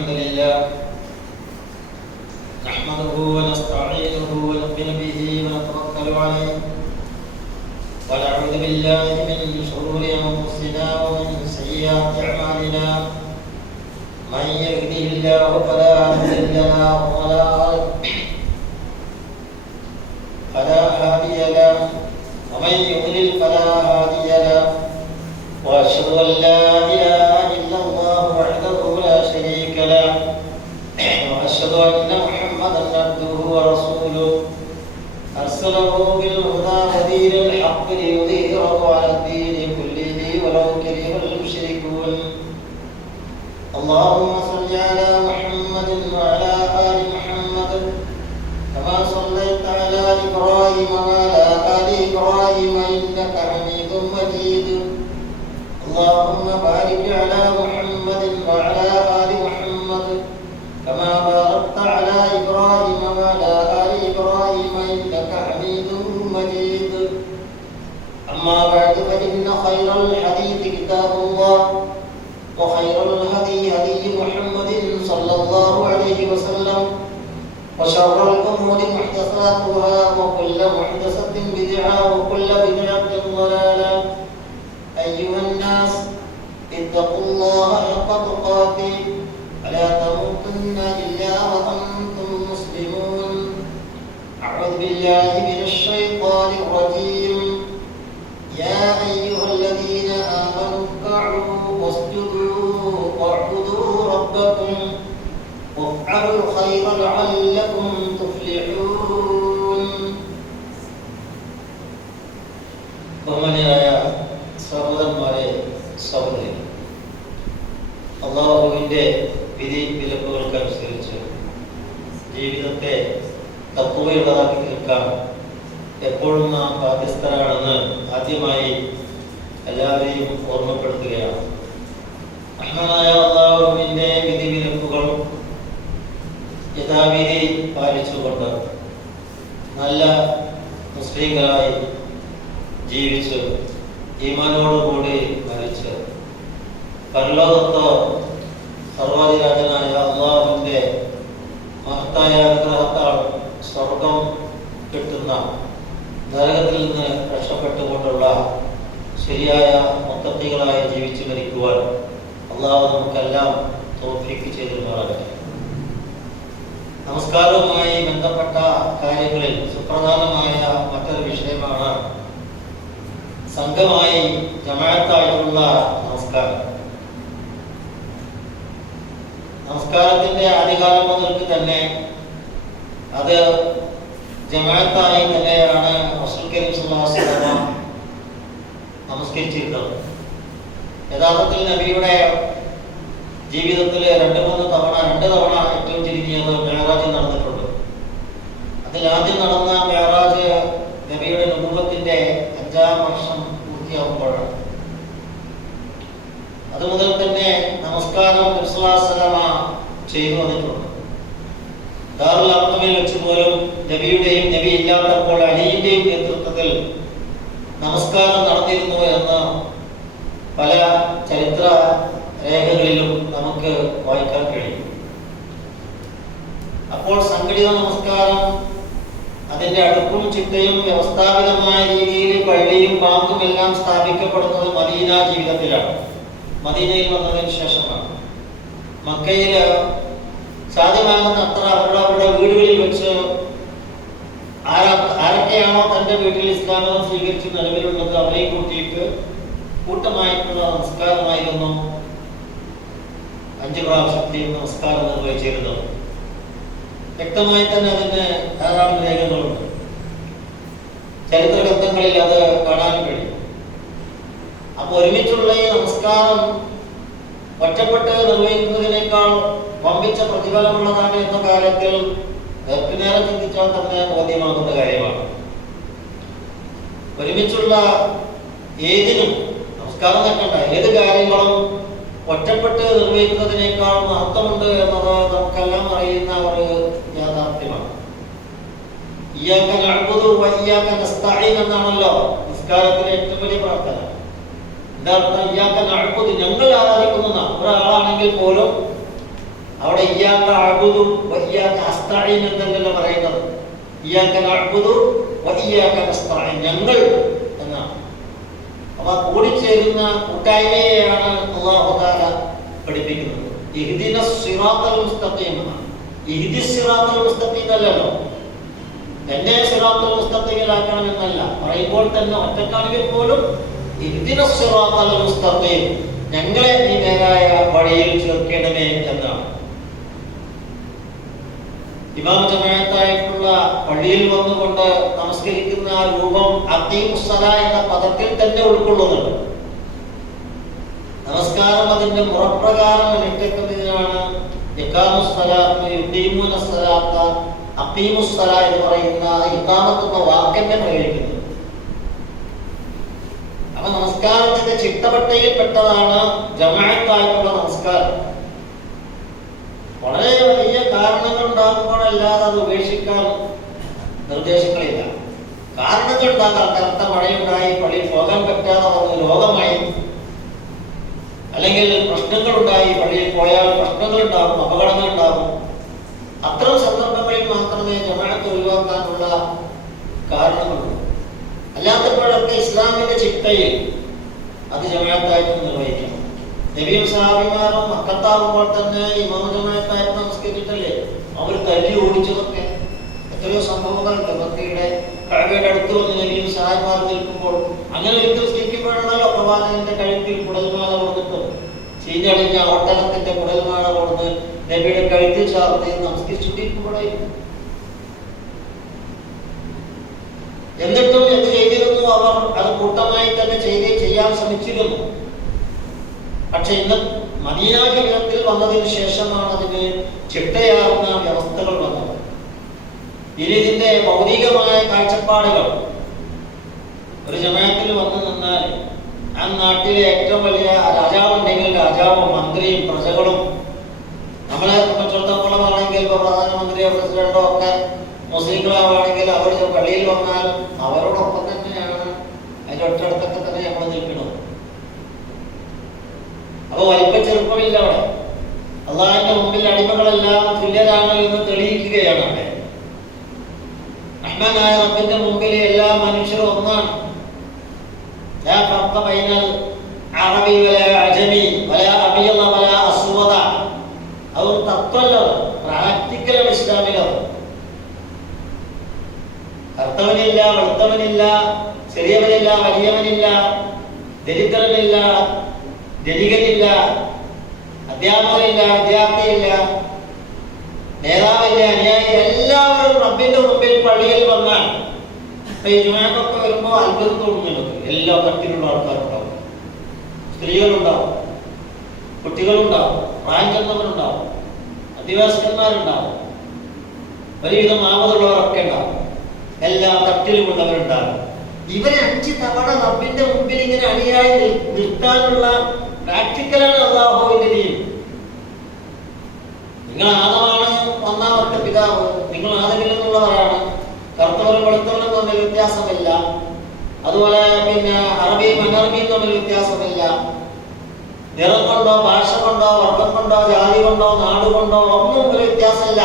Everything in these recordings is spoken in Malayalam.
الحمد لله نحمده ونستعينه ونؤمن به ونتوكل عليه ونعوذ بالله من شرور أنفسنا ومن سيئات أعمالنا من يهده الله فلا مضل له فلا هادي له ومن يضلل فلا هادي له وأشهد أن لا إله إلا الله وحده لا شريك له وأشهد أن محمدا عبده ورسوله أرسله بالهدى ودين الحق ليظهره على الدين كله ولو كره المشركون اللهم صل على محمد وعلى آل محمد كما صليت على إبراهيم وعلى آل إبراهيم إنك حميد مجيد اللهم بارك على محمد وعلى آل محمد كما باركت على إبراهيم وعلى آل إبراهيم إنك حميد مجيد أما بعد فإن خير الحديث كتاب الله وخير الهدي هدي محمد صلى الله عليه وسلم وشر الأمور محدثاتها وكل محدثة بدعة وكل بدعة ضلالة أيها الناس اتقوا الله حق تقاته ولا تموتن إلا وأنتم مسلمون أعوذ بالله من الشيطان الرجيم يا أيها الذين آمنوا اركعوا واسجدوا واعبدوا ربكم وافعلوا الخير لعلكم تفلحون സഹോദരന്മാരെ സഹോദരി അല്ലാഹുവിന്റെ വിധി വിലക്കുകൾക്കനുസരിച്ച് ജീവിതത്തെ തഖ്വയുള്ളതാക്കി തീർക്കാൻ എപ്പോഴും നാം ബാധ്യസ്ഥരാണെന്ന് ആദ്യമായി എല്ലാവരെയും ഓർമ്മപ്പെടുത്തുകയാണ്. റഹ്മാനായ അല്ലാഹുവിന്റെ വിധി വിലക്കുകൾ യഥാവിധി പാലിച്ചുകൊണ്ട് നല്ല മുസ്ലിങ്ങളായി ജീവിച്ച് ഈമാനോടുകൂടി മരിച്ച് പരലോകത്ത് സർവാധിരാജനായ അല്ലാഹുവിന്റെ മഹത്തായ അനുഗ്രഹത്താൽ സ്വർഗം കിട്ടുന്ന നരകത്തിൽ നിന്ന് രക്ഷപ്പെട്ടുകൊണ്ടുള്ള ശരിയായ മുത്തഖികളായി ജീവിച്ചു മരിക്കുവാൻ അല്ലാഹു നമുക്കെല്ലാം തൗഫീഖ് ചെയ്തിരുമാറാകട്ടെ. നമസ്കാരവുമായി ബന്ധപ്പെട്ട കാര്യങ്ങളിൽ സുപ്രധാനമായ മറ്റൊരു വിഷയമാണ് സംഘമായി ജമാഅത്തായിട്ടുള്ള നമസ്കാരം. നമസ്കാരത്തിന്റെ ആദ്യകാലം മുതൽക്ക് തന്നെ അത് ജമാഅത്തായി തന്നെയാണ് റസൂൽ കരീം സ്വല്ലല്ലാഹു അലൈഹി വസല്ലം നമസ്കരിച്ചിരുന്നത്. യഥാർത്ഥത്തിൽ നബിയുടെ ജീവിതത്തിൽ രണ്ട് തവണ ഏറ്റവും ചുരുങ്ങിയത് മെഹറാജ് നടന്നിട്ടുണ്ട്. അതിൽ ആദ്യം നടന്ന മെഹറാജ് നബിയുടെ നുബുവത്തിന്റെ 5-ാം വർഷം പൂർത്തിയാകുമ്പോഴാണ്. അതുമുതൽ തന്നെ നമസ്കാരം നബി സ്വല്ലല്ലാഹു അലൈഹി വസല്ലം ചെയ്തു വന്നിട്ടുണ്ട്. ദാറുൽ അർഖമിൽ വെച്ച് പോലും നബിയുടെയും നബി ഇല്ലാത്തപ്പോൾ അലിയുടെയും നേതൃത്വത്തിൽ നമസ്കാരം നടത്തിയിരുന്നു എന്ന് പല ചരിത്ര രേഖകളിലും നമുക്ക് വായിക്കാൻ കഴിയും. അപ്പോൾ സംഘടിത നമസ്കാരം അതിന്റെ അടുക്കും ചിട്ടയും വ്യവസ്ഥാപിതമായ രീതിയിൽ പള്ളിയും ബാങ്കും എല്ലാം സ്ഥാപിക്കപ്പെടുന്നത് മദീന ജീവിതത്തിലാണ്. മദീനയിൽ വന്നതിന് ശേഷമാണ്. മക്കയിൽ സാധ്യമാകുന്ന അത്ര അവരുടെ വീടുകളിൽ വെച്ച് ആരൊക്കെയാണോ തന്റെ വീട്ടിൽ ഇസ്ലാമതം സ്വീകരിച്ച് നിലവിലുള്ളത് അവരെയും കൂട്ടിയിട്ട് കൂട്ടമായിട്ടുള്ള നമസ്കാരമായിരുന്നു 5 പ്രാവശ്യത്തെയും നമസ്കാരം നിർവഹിച്ചിരുന്നത്. വ്യക്തമായി തന്നെ അതിന് ധാരാളം രേഖകളുണ്ട്. ചരിത്ര ഗ്രന്ഥങ്ങളിൽ അത് കാണാൻ കഴിയും. അപ്പൊ ഒരുമിച്ചുള്ള ഈ നമസ്കാരം ഒറ്റപ്പെട്ട് നിർവഹിക്കുന്നതിനേക്കാൾ വമ്പിച്ച പ്രതിഫലമുള്ളതാണ് എന്ന കാര്യത്തിൽ നേരം ചിന്തിച്ചാൽ തന്നെ ബോധ്യമാകുന്ന കാര്യമാണ്. ഒരുമിച്ചുള്ള ഏതിനും നമസ്കാരം നിൽക്കണ്ട ഏത് കാര്യങ്ങളും ഒറ്റപ്പെട്ട് നിർവഹിക്കുന്നതിനേക്കാൾ മഹത്വമുണ്ട് എന്നത് നമുക്കെല്ലാം അറിയുന്ന ഒരു യാഥാർത്ഥ്യമാണ്. ഇയ്യാക നഅ്ബുദു വ ഇയ്യാക നസ്തഈൻ എന്നാണല്ലോ നിസ്കാരത്തിലെ ഏറ്റവും വലിയ പ്രാർത്ഥന. ഇയ്യാക നഅ്ബുദു ഞങ്ങൾ ആരാധിക്കുന്ന ഒരാളാണെങ്കിൽ പോലും അവിടെ ഇയ്യാക അഅ്ബുദു വ ഇയ്യാക അസ്തഈൻ എന്നല്ലല്ലോ പറയുന്നത്. ഇയ്യാക നഅ്ബുദു വ ഇയ്യാക നസ്തഈൻ, ഞങ്ങൾ എന്നാണ്. അപ്പൊ കൂടിച്ചേരുന്ന കൂട്ടായ്മയെയാണ് അല്ലാഹു തആല പഠിപ്പിക്കുന്നത്. ഇഹ്ദിനസ് സിറാത്തൽ മുസ്തഖീം എന്നാണ്. ഇഹ്ദിസ് സിറാത്തൽ മുസ്തഖീം അല്ലല്ലോ, എന്നെ സിറാത്തുൽ മുസ്തഖീമിലാക്കണം എന്നല്ല പറയുമ്പോൾ തന്നെ ഒറ്റക്കാണെങ്കിൽ പോലും ഇഹ്ദിനസ് സിറാത്തൽ മുസ്തഖീം, ഞങ്ങളെ നീ നേരായ വഴിയിൽ ചേർക്കണമേ എന്നാണ്. ഇമാം ജമാഅത്തായിട്ടുള്ള പള്ളിയിൽ വന്നുകൊണ്ട് നമസ്കരിക്കുന്ന ആ രൂപം അഖീമുസ്സല എന്ന പദത്തിൽ തന്നെ ഉൾക്കൊള്ളുന്നുണ്ട്. നമസ്കാരം അതിന്റെ മുറപ്രകാരം അനുഷ്ഠിക്കുന്നതിനാണ് ഇഖാമുസ്സലാത്ത്, യുഖീമുനസ്സലാത്ത, അഖീമുസ്സല എന്ന് പറയുന്ന ഇഖാമത്ത് എന്ന വാക്കെന്നെ പ്രയോഗിക്കുന്നത്. അപ്പൊ നമസ്കാരത്തിന്റെ ചിട്ടവട്ടയിൽപ്പെട്ടതാണ് ജമാഅത്തായിട്ടുള്ള നമസ്കാരം. വളരെ വലിയ കാരണങ്ങൾ ഉണ്ടാകുമ്പോഴല്ലാതെ അത് ഉപേക്ഷിക്കാൻ നിർദ്ദേശങ്ങളില്ല. കാരണങ്ങൾ ഉണ്ടാകാം. കറുത്ത മഴയുണ്ടായി പള്ളിയിൽ പോകാൻ പറ്റാതെ വന്ന് രോഗമായി, അല്ലെങ്കിൽ പ്രശ്നങ്ങളുണ്ടായി പള്ളിയിൽ പോയാൽ പ്രശ്നങ്ങൾ ഉണ്ടാകും, അപകടങ്ങൾ ഉണ്ടാകും. അത്തരം സന്ദർഭങ്ങളിൽ മാത്രമേ ജമാഅത്ത് ഒഴിവാക്കാനുള്ള കാരണങ്ങളുള്ളൂ. അല്ലാത്തപ്പോഴൊക്കെ ഇസ്ലാമിന്റെ ചിട്ടയിൽ അത് ജമാഅത്തായിട്ട് നിർവഹിക്കണം. നബിയും സഹാബിമാരും മക്കത്താകുമ്പോൾ തന്നെ ഇമാം ജമാഅത്തായിട്ട് നമസ്കരിച്ചിട്ടല്ലേ അവർ തല്ലി ഓടിച്ചതൊക്കെ. എത്രയോ സംഭവങ്ങളുണ്ട്. മക്കയുടെ കഅബയുടെ അടുത്ത് വന്ന് നബിയും സഹാബിമാരും നിൽക്കുമ്പോൾ അങ്ങനെ ഒരിക്കൽ സ്നേഹിക്കുമ്പോഴാണല്ലോ പ്രവാചകന്റെ കഴുത്തിൽ കുടൽമാല കൊടുത്തിട്ട് ചീഞ്ഞളിഞ്ഞ ഒട്ടകത്തിന്റെ കുടൽമാല കൊടുത്ത് നബിയുടെ കഴുത്തിൽ ചാർത്ത് നമസ്കരിച്ചുകൊണ്ടിരിക്കുമ്പോഴായിരുന്നു. എന്നിട്ടും എന്ത് ചെയ്തിരുന്നു അവർ? അത് കൂട്ടമായി തന്നെ ചെയ്യാൻ ശ്രമിച്ചിരുന്നു. പക്ഷെ ഇന്ന് മദീന ജീവിതത്തിൽ വന്നതിന് ശേഷമാണ് അതിന് ചിട്ടയാർന്ന വ്യവസ്ഥകൾ വന്നത്. ഇനി ഇതിന്റെ ഭൗതികമായ കാഴ്ചപ്പാടുകൾ ഒരു ജമാഅത്തിൽ വന്നു നിന്നാൽ ആ നാട്ടിലെ ഏറ്റവും വലിയ രാജാവുണ്ടെങ്കിൽ രാജാവും മന്ത്രിയും പ്രജകളും, നമ്മളെ സംബന്ധിച്ചിടത്തോളമാണെങ്കിൽ ഇപ്പോൾ പ്രധാനമന്ത്രിയോ പ്രസിഡന്റോ ഒക്കെ മുസ്ലിങ്ങളാണെങ്കിൽ അവർ പള്ളിയിൽ വന്നാൽ അവരോടൊപ്പം തന്നെയാണ്, അതിന്റെ ഒറ്റടുത്തൊക്കെ തന്നെ നമ്മൾ നിൽക്കുന്നത്. അപ്പൊ വലിപ്പ ചെറുപ്പമില്ല. അവിടെ അള്ളാഹിന്റെ മുമ്പിൽ അടിമകളെല്ലാം തുല്യരാണ് എന്ന് തെളിയിക്കുകയാണ്. അവിടെ റഹ്മാനായ റബ്ബിന്റെ മുമ്പിൽ എല്ലാ മനുഷ്യരും ഒന്നാണ്. ലാ ഫർഖ ബൈനൽ അറബി വലാ അജമി വലാ അബിയദ വലാ അസ്വദ. അത് തത്വമല്ല, പ്രാക്ടിക്കലാണ് ഇസ്ലാമിലോ. കറുത്തവനില്ല, വെളുത്തവനില്ല, ചെറിയവനില്ല, വലിയവനില്ല, ദരിദ്രനില്ല, ധനികനില്ല, അധ്യാപകനില്ല, വിദ്യാർത്ഥിയില്ല, നേതാവില്ല, അനുയായി, എല്ലാവരും റബ്ബിന്റെ മുമ്പിൽ പള്ളിയിൽ വന്നാൽ ഈ ജുമാഅത്തൊക്കെ വരുമ്പോൾ അത്ഭുതം തോന്നുന്നുണ്ട്. എല്ലാ തരത്തിലുള്ള ആൾക്കാരുണ്ടാവും. സ്ത്രീകളുണ്ടാവും, കുട്ടികളുണ്ടാവും, പ്രായം ചെന്നവരുണ്ടാവും, അധിവാസികന്മാരുണ്ടാവും, ഒരുവിധം ആവതുള്ളവരൊക്കെ ഉണ്ടാവും, എല്ലാ തട്ടിലുമുള്ളവരുണ്ടാവും. ഇവരെ 5 തവണ റബ്ബിന്റെ മുമ്പിൽ ഇങ്ങനെ അണിയായി നിർത്താനുള്ള പ്രാക്ടിക്കലാണ് അല്ലാഹുവിന്റെ ദീൻ. നിങ്ങൾ ആദമാണ് ഒന്നാമത്തെ പിതാവ്, നിങ്ങൾ ആദമിൽ നിന്നുള്ളവരാണ്. കറുത്തവരും വെളുത്തവരും തമ്മിൽ വ്യത്യാസമില്ല. അതുപോലെ പിന്നെ അറബിയും അനറബിയും തമ്മിൽ വ്യത്യാസമില്ല. നിറം കൊണ്ടോ ഭാഷ കൊണ്ടോ വർഗം കൊണ്ടോ ജാതി കൊണ്ടോ നാട് കൊണ്ടോ ഒന്നും ഒരു വ്യത്യാസമില്ല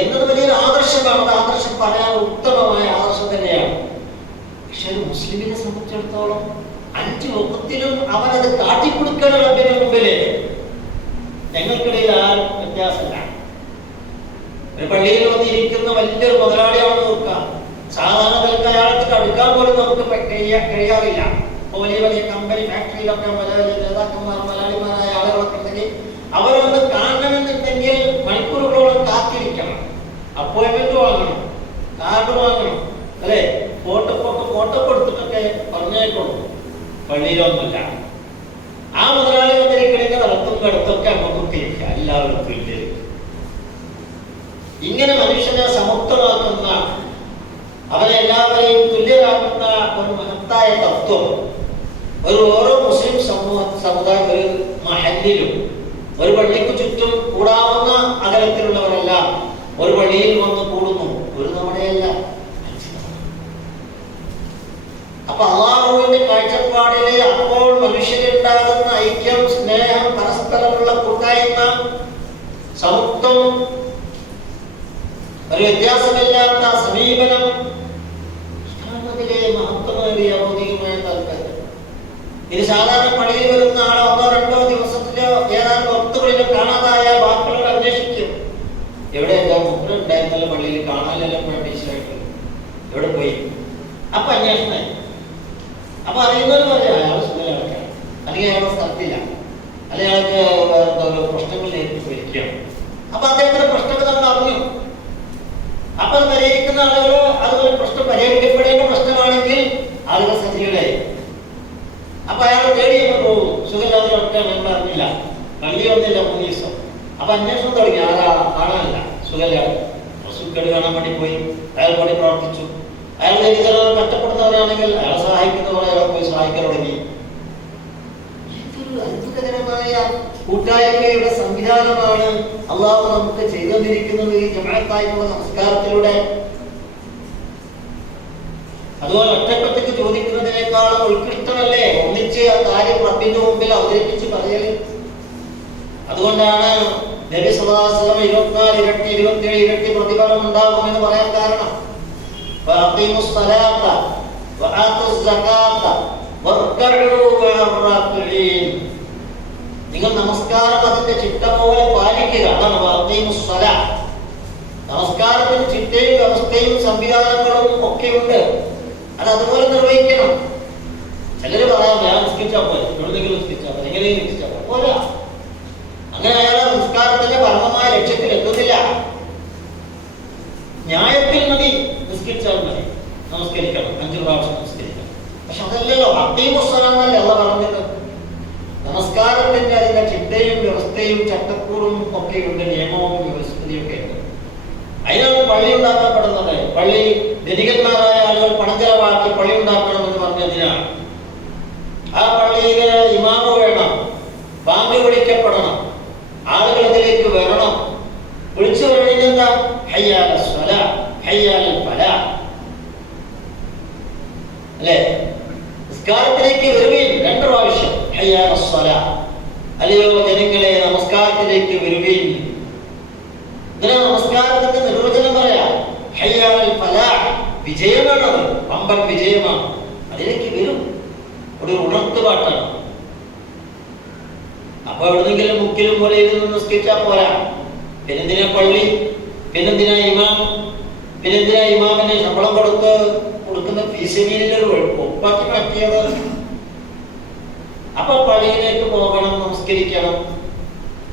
എന്നത് വലിയൊരു ആദർശമാണ്. ആദർശം പറയാൻ ഉത്തമമായ ആദർശം തന്നെയാണ്. പക്ഷെ ഒരു മുസ്ലിമിനെ സംബന്ധിച്ചിടത്തോളം 5 വക്തിലും അവനത് കാട്ടിക്കൊടുക്കണം റബ്ബിന്റെ മുമ്പില്. ഞങ്ങൾക്കിടയിൽ ആരും വ്യത്യാസമില്ല. ഒരു പള്ളിയിൽ വന്നിരിക്കുന്ന വലിയൊരു മുതലാളിയാണെന്ന് നോക്കുക. സാധാരണ നിലക്ക് അയാൾക്ക് അടുക്കാൻ പോലും നമുക്ക് കഴിയാറില്ല. ഇപ്പൊ വലിയ വലിയ കമ്പനി ഫാക്ടറിയിലൊക്കെ വലിയ വലിയ നേതാക്കന്മാർ മലയാളിമാരായ ആളുകളൊക്കെ ഉണ്ടെങ്കിൽ അവരൊന്ന് കാണണമെന്നുണ്ടെങ്കിൽ മണിക്കൂറുകളോളം കാത്തിരിക്കണം. അപ്പോയിന്റ്മെന്റ് വാങ്ങണം, കാർഡ് വാങ്ങണം, അല്ലെ? ഫോട്ടോ കൊടുത്തിട്ടൊക്കെ പറഞ്ഞേക്കുള്ളൂ. പള്ളിയിലൊന്നുമില്ല. ആ മുതലാളി വന്നിരിക്കണെങ്കിൽ നടത്തും കിടത്തൊക്കെ നമുക്കൊക്കെ എല്ലാവരും തുല്യ. ഇങ്ങനെ മനുഷ്യനെ സമുക്തമാക്കുന്ന, അവരെ എല്ലാവരെയും തുല്യരാക്കുന്ന ഒരു മഹത്തായ തത്വം ഓരോ മുസ്ലിം സമുദായം ഒരു മഹല്ലിലും ഒരു പള്ളിക്ക് ചുറ്റും കൂടാവുന്ന അകലത്തിലുള്ളവരെല്ലാം ഒരു പള്ളിയിൽ വന്ന് കൂടുന്നു. ഒരു തവണയല്ല, 5 തവണ. അപ്പൊ അല്ലാഹുവിന്റെ കാഴ്ചപ്പാടില് അപ്പോൾ മനുഷ്യരുണ്ടാകുന്ന ഐക്യം, സ്നേഹം, പരസ്പരമുള്ള കൂട്ടായ്മ, സമത്വം, ഒരു വ്യത്യാസമില്ലാത്ത സമീപനം, അതിലെ മഹത്വമേറിയ ഭൗതികമായ താല്പര്യം. ഇത് സാധാരണ പള്ളിയിൽ വരുന്ന ആളോ 1-2 ദിവസത്തിലോ ഏതാനും വക്തുകളിലോ കാണാതായ ബാക്കിയുള്ളവർ അന്വേഷിക്കും. എവിടെ എന്താ മുദ്ര ഉണ്ടായിരുന്നല്ലോ പള്ളിയിൽ, കാണാനല്ലോ ടീച്ചറായിട്ട്, എവിടെ പോയി? അപ്പൊ അന്വേഷണമായി. അപ്പൊ അറിയുന്നവർ പറയാം അയാൾ സുഖമാണ്, അല്ലെങ്കിൽ അയാളുടെ സ്ഥലത്തില്ല, അല്ലെങ്കിൽ അയാൾക്ക് പ്രശ്നങ്ങൾ നേരിട്ടിരിക്കുകയാണ്. അപ്പൊ അദ്ദേഹത്തിന്റെ പ്രശ്നങ്ങൾ നമ്മൾ അറിഞ്ഞു. അപ്പൊ അത് പരിഹരിക്കുന്ന ആളുകൾ, അതുപോലെ പ്രശ്നം പരിഹരിക്കപ്പെടേണ്ട പ്രശ്നമാണെങ്കിൽ ആളുകൾ സജീവരായി. അപ്പൊ അയാൾ തേടിയപ്പോൾ പോകും. സുഖമില്ലാതെ നമ്മൾ അറിഞ്ഞില്ല, പള്ളി വന്നില്ല 3 ദിവസം. അപ്പൊ അന്വേഷണം തുടങ്ങി. കാണാനില്ല, സുഖമില്ലാതെ സുഖക്കേട് കാണാൻ വേണ്ടി പോയി. അയാൾ വേണ്ടി പ്രവർത്തിച്ചു. അയാൾ ദരിദ്രർ കഷ്ടപ്പെടുന്നവരാണെങ്കിൽ അയാളെ സഹായിക്കുന്നവർ അയാളെ പോയി സഹായിക്കാൻ തുടങ്ങി. ഇതൊരു അത്ഭുതകരമായ കൂട്ടായ്മയുടെ സംവിധാനമാണ് അള്ളാഹു നമുക്ക് ചെയ്തുകൊണ്ടിരിക്കുന്നത് ഈ ജമാഅത്തായിട്ടുള്ള നമസ്കാരത്തിലൂടെ. അതുപോലെ ഒറ്റക്കൊറ്റയ്ക്ക് ചോദിക്കുന്നതിനേക്കാളും ഉത്കൃഷ്ടമല്ലേ ഒന്നിച്ച് ആ കാര്യം റബ്ബിന്റെ മുമ്പിൽ അവതരിപ്പിച്ച് പറയല്. അതുകൊണ്ടാണ് നബി സല്ലല്ലാഹു അലൈഹി വസല്ലം 24 ഇരട്ടി 27 ഇരട്ടി പ്രതിഫലം ഉണ്ടാകുമെന്ന് പറയാൻ കാരണം. വഅഖീമുസ് സലാത്ത വആതുസ് സകാത്ത വർക്കഉ മഅർ-റാക്കിഈൻ. നിങ്ങൾ നമസ്കാരം അതിന്റെ ചിട്ട പോലെ പാലിക്കുക. അതാണ് വഅഖീമുസ് സലാ. നമസ്കാരത്തിന് ചിട്ടയും വ്യവസ്ഥയും സംവിധാനങ്ങളും ഒക്കെ ഉണ്ട്. അത് അതുപോലെ നിർവഹിക്കണം. ചിലര് പറയാം ഞാൻ നിസ്കരിച്ചാൽ പോലെ, എവിടെയെങ്കിലും നിസ്കരിച്ചാൽ പോലെ, എങ്ങനെയും നിസ്കരിച്ചാൽ പോലെ പോരാ. അങ്ങനെ അയാളെ നിസ്കാരത്തിന്റെ പരമമായ ലക്ഷ്യത്തിൽ എത്തുന്നില്ല. ന്യായത്തിൽ മതി, നിസ്കരിച്ചാൽ മതി, നമസ്കരിക്കണം, 5 പ്രാവശ്യം നമസ്കരിക്കണം. പക്ഷെ അതല്ലല്ലോ അഖീമുസ്സലാത്തല്ലേ അള്ളാഹ് പറഞ്ഞത്. നമസ്കാരത്തിന്റെ അതിന്റെ ചിട്ടയും വ്യവസ്ഥയും ചട്ടക്കൂടും ഒക്കെ ഉണ്ട്, നിയമവും വ്യവസ്ഥയും ഒക്കെ ഉണ്ട്. അതിനാണ് പള്ളി ഉണ്ടാക്കപ്പെടുന്നത്. പള്ളി ധനികന്മാരായ ആളുകൾ പണം ചെലവാക്കി പള്ളി ഉണ്ടാക്കണമെന്ന് പറഞ്ഞതിനാണ്. ആ പള്ളിയിലെ ഇമാമ് വേണം, ബാങ്ക് വിളിക്കപ്പെടണം, ആളുകൾ അതിലേക്ക് വരണം. വിളിച്ചു പറയുന്നത് ഹയ്യാല സ്വലാ ഹയ്യാലൽ ഫലാ അല്ലേ? നിസ്കാരത്തിലേക്ക് വരുവീൻ 2 പ്രാവശ്യം, ഹയ്യാല സ്വലാ, അല്ലയോ ജനങ്ങളെ നമസ്കാരത്തിലേക്ക് വരുവീൻ. ഇതിനെ നമസ്കാരത്തിന്റെ നിർവചനം പറയാം. ഹയ്യാലൽ ഫലാ, വിജയമാണത്, വമ്പൻ വിജയമാണ്. അതിലേക്ക് വരും. ഒരു ഉണർത്തുപാട്ടാണ്. അപ്പൊ എവിടെന്നെങ്കിലും മുക്കിലും പോലെ ഇരുന്ന് നിസ്കരിച്ചാൽ പോരാ. പിന്നെന്തിനാ പള്ളി, പിന്നെന്തിനാ ഇമാം, പിന്നെന്തിനാ ഇമാമിന് ശമ്പളം കൊടുക്കുന്ന ഫീസിനൊരു ഒപ്പാക്കി മാറ്റിയത്. അപ്പൊ പള്ളിയിലേക്ക് പോകണം, നമസ്കരിക്കണം.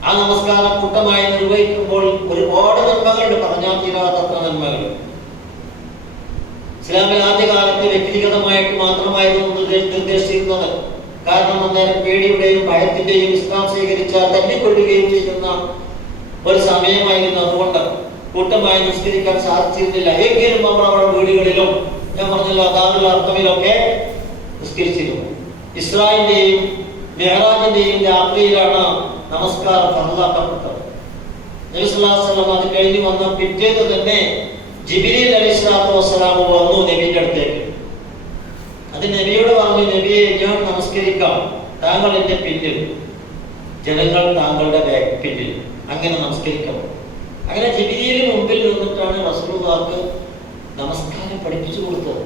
ആ നമസ്കാരം കൂട്ടമായി നിർവഹിക്കുമ്പോൾ ഒരുപാട് നന്മകളുണ്ട്, പറഞ്ഞാൽ തീരാത്തത്ര നന്മകൾ. ഇസ്ലാമിൽ ആദ്യകാലത്ത് വ്യക്തിഗതമായിട്ട് മാത്രമായിരുന്നു നിർദ്ദേശിച്ചിരുന്നത്. കാരണം അന്നേരം പേടിയുടെയും ഭയത്തിന്റെയും ഇസ്ലാം സ്വീകരിച്ചാൽ തല്ലിക്കൊള്ളുകയും ചെയ്യുന്ന ഒരു സമയമായിരുന്നു. അതുകൊണ്ട് കൂട്ടമായി നിസ്കരിക്കാൻ സാധിച്ചിരുന്നില്ല. എങ്കിലും അവർ അവരുടെ വീടുകളിലും, ഞാൻ പറഞ്ഞല്ലോ ദാറുൽ അർഖമിലൊക്കെ നിസ്കരിച്ചിരുന്നു. ഇസ്രായിന്റെയും മിഅ്റാജിന്റെയും രാത്രിയിലാണ് നമസ്കാരം ഫർളാക്കപ്പെട്ടത്. നബി സല്ലല്ലാഹു അലൈഹി വസല്ലം അത് കഴിഞ്ഞ് വന്ന പിറ്റേന്ന് തന്നെ ജിബ്രീൽ അലൈഹിസ്സലാത്തു വസ്സലാം വന്നു നബിയുടെ അടുത്തേക്ക്. അത് നബിയോട് പറഞ്ഞു, നബിയെ ഞാൻ നമസ്കരിക്കാം, താങ്കൾ എന്റെ പിന്നിൽ, ജനങ്ങൾ താങ്കളുടെ പിന്നിൽ, അങ്ങനെ നമസ്കരിക്കണം. അങ്ങനെ ജിബ്രീൽ മുമ്പിൽ നിന്നിട്ടാണ് റസൂലുള്ളാഹിക്ക് നമസ്കാരം പഠിപ്പിച്ചു കൊടുത്തത്.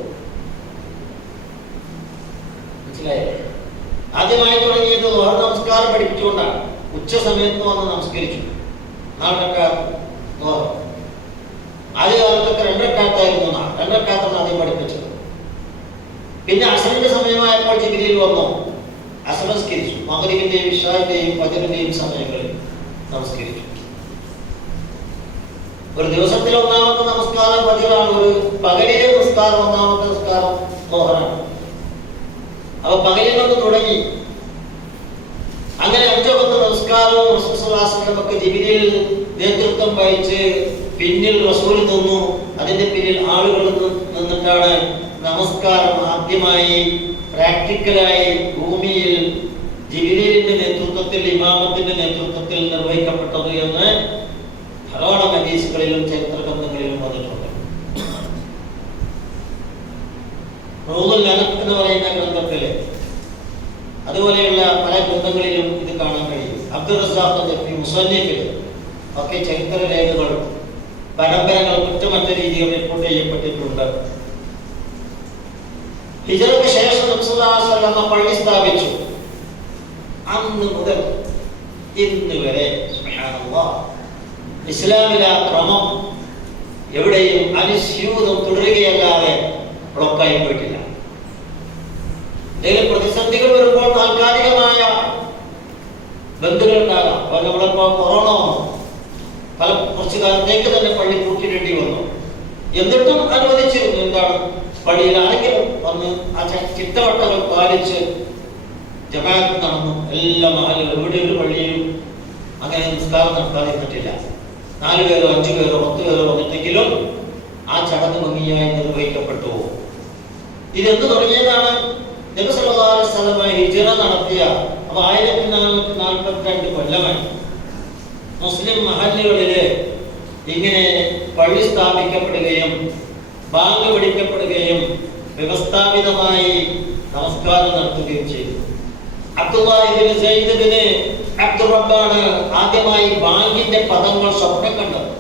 മനസ്സിലായോ? ആദ്യമായി തുടങ്ങിയത് ദുഹർ നമസ്കാരം പഠിപ്പിച്ചുകൊണ്ടാണ്. ഉച്ച സമയത്ത് വന്ന് നമസ്കരിച്ചു. 4 റക്അത്ത് ദുഹർ. ആദ്യ കാലത്തൊക്കെ 2 റക്അത്തായിരുന്നു. 2 റക്അത്താണ് ആദ്യം പഠിപ്പിച്ചത്. പിന്നെ അസറിന്റെ സമയമായപ്പോൾ ജിബ്രീൽ വന്നു, അസർ നമസ്കരിച്ചു. മഗ്രിബിന്റെയും ഇശാഇന്റെയും ഫജ്റിന്റെയും സമയങ്ങളിൽ നമസ്കരിച്ചു. ഒരു ദിവസത്തിൽ 1ാമത്തെ നമസ്കാരം ഫജ്റാണ്. ഒരു പകലിലെ നമസ്കാരം 1ാമത്തെ നമസ്കാരം ദുഹറാണ്. അപ്പൊ പകലിൽ നിന്ന് തുടങ്ങി. അങ്ങനെ 5 വക്ത് നമസ്കാരവും റസൂൽ സ്വല്ലല്ലാഹു അലൈഹി വസല്ലമക്ക് ജിബ്രീൽ നേതൃത്വം വഹിച്ച് പിന്നിൽ റസൂൽ നിന്നു. അതിന്റെ പിന്നിൽ ആളുകൾ നിന്നിട്ടാണ് നമസ്കാരം ആദ്യമായി പ്രാക്ടിക്കലായി ഭൂമിയിൽ ജിബ്രീലിന്റെ നേതൃത്വത്തിൽ, ഇമാമത്തിന്റെ നേതൃത്വത്തിൽ നിർവഹിക്കപ്പെട്ടത് എന്ന് ധാരാളം ഹദീസുകളിലും ചരിത്ര ഗ്രന്ഥങ്ങളിലും വന്നിട്ടുണ്ട്. റൗദുൽ അനഖ് എന്ന് പറയുന്ന ഗ്രന്ഥത്തില്, അതുപോലെയുള്ള പല ഗ്രന്ഥങ്ങളിലും ഇത് കാണാൻ കഴിയും. അബ്ദുർ റസാഖ് മുസന്നിഫിൽ ഒക്കെ ചരിത്ര രേഖകൾ പരമ്പരകൾ കുറ്റമറ്റ രീതിയിൽ റിപ്പോർട്ട് ചെയ്യപ്പെട്ടിട്ടുണ്ട്. ഹിജ്റയ്ക്ക് ശേഷം നബി സല്ലല്ലാഹു അലൈഹി വസല്ലം പള്ളി സ്ഥാപിച്ചു. അന്ന് മുതൽ ഇന്ന് വരെ സുബ്ഹാനല്ലാഹ് ഇസ്ലാമിലെ ക്രമം എവിടെയും അനുസ്യൂതം തുടരുകയല്ലാതെ ബ്ലോക്കായി പോയിട്ടില്ല. എന്തെങ്കിലും പ്രതിസന്ധികൾ വരുമ്പോൾ താൽക്കാലികമായ ബന്ധുക്കൾ ഉണ്ടാകാം. അപ്പോൾ നമ്മളിപ്പോ കൊറോണ വന്നു, കുറച്ചു കാലത്തേക്ക് തന്നെ പള്ളി പൂട്ടിയിടേണ്ടി വന്നു. എന്നിട്ടും അനുവദിച്ചിരുന്നു. എന്താണ്, പള്ളിയിൽ ആരെങ്കിലും വന്ന് ആ ചിട്ടവട്ടങ്ങൾ പാലിച്ച് ജമാഅത്ത് നടന്നു. എല്ലാ മഹല്ലും എവിടെ ഒരു പള്ളിയിലും അങ്ങനെ നിസ്കാരം നടത്താതെ പറ്റില്ല. 4 പേരോ 5 പേരോ 10 പേരോ വന്നിട്ടെങ്കിലും ആ ചടങ്ങ് ഭംഗിയായി നിർവഹിക്കപ്പെട്ടു. ഇതെന്ത് തുടങ്ങിയതാണ്? നബി സല്ലല്ലാഹു അലൈഹി വസല്ലം ഹിജ്റ നടത്തിയ 1442 കൊല്ലമായി മുസ്ലിം മഹല്ലുകളില് ഇങ്ങനെ പള്ളി സ്ഥാപിക്കപ്പെടുകയും ബാങ്ക് പിടിക്കപ്പെടുകയും വ്യവസ്ഥാപിതമായി നമസ്കാരം നടത്തുകയും ചെയ്തു. അബ്ദുല്ലാഹി ഇബ്നു സയ്യിദ് ഇബ്നു അബ്ദുർ റബ്ബാണ് ആദ്യമായി ബാങ്കിന്റെ പദങ്ങൾ സ്വപ്നം കണ്ടത്.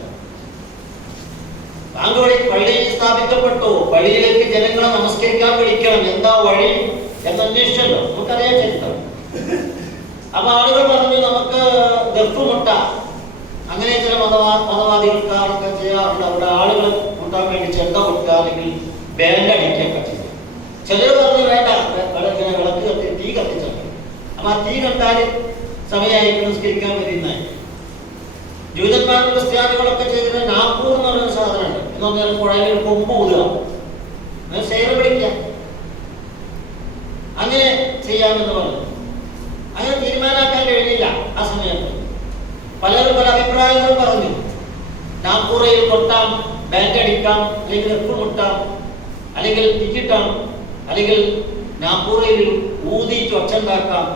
ബാങ്ക് വഴി പള്ളി സ്ഥാപിക്കപ്പെട്ടു. പള്ളിയിലേക്ക് ജനങ്ങളെ നമസ്കരിക്കാൻ വിളിക്കണം, എന്താ വഴി എന്നന്വേഷിച്ചല്ലോ. നമുക്കറിയാം ചരിത്രം. അപ്പൊ ആളുകൾ പറഞ്ഞു, നമുക്ക് ഗർഫ് മുട്ടാം. അങ്ങനെ ചില മതവാദികൾക്ക് ചെയ്യാറുണ്ട്. അവിടെ ആളുകൾ കൂട്ടാൻ വേണ്ടി ചെണ്ട മുട്ടുക അല്ലെങ്കിൽ ബാൻഡ് അടിക്കുകയൊക്കെ ചെയ്യും. ചിലർ പറഞ്ഞു വേണ്ട, വിളക്ക് കത്തി തീ കത്തിച്ചു. അപ്പൊ ആ തീ കണ്ടാൽ സമയമായി നമസ്കരിക്കാൻ വരുന്നതായി. ജൂതന്മാരും ക്രിസ്ത്യാനികളൊക്കെ ചെയ്തിട്ട് നാപ്പൂർ എന്ന് പറയുന്ന സാധനമുണ്ട്. എന്ന് പറഞ്ഞാൽ പുഴയിൽ കൊമ്പ് ഊതുക, സേവ പിടിക്കുക, അങ്ങനെ ചെയ്യാമെന്ന് പറഞ്ഞു. അങ്ങനെ തീരുമാനാക്കാൻ കഴിഞ്ഞില്ല. ആ സമയത്ത് പലരും പല അഭിപ്രായങ്ങളും പറഞ്ഞു. നാപ്പൂറയിൽ കൊട്ടാം, ബാൻഡ് അടിക്കാം, അല്ലെങ്കിൽ എപ്പ് മുട്ടാം, അല്ലെങ്കിൽ തിക്കിട്ടാം, അല്ലെങ്കിൽ നാപ്പൂറയിൽ ഊതിയിട്ട് ഒച്ചുണ്ടാക്കാം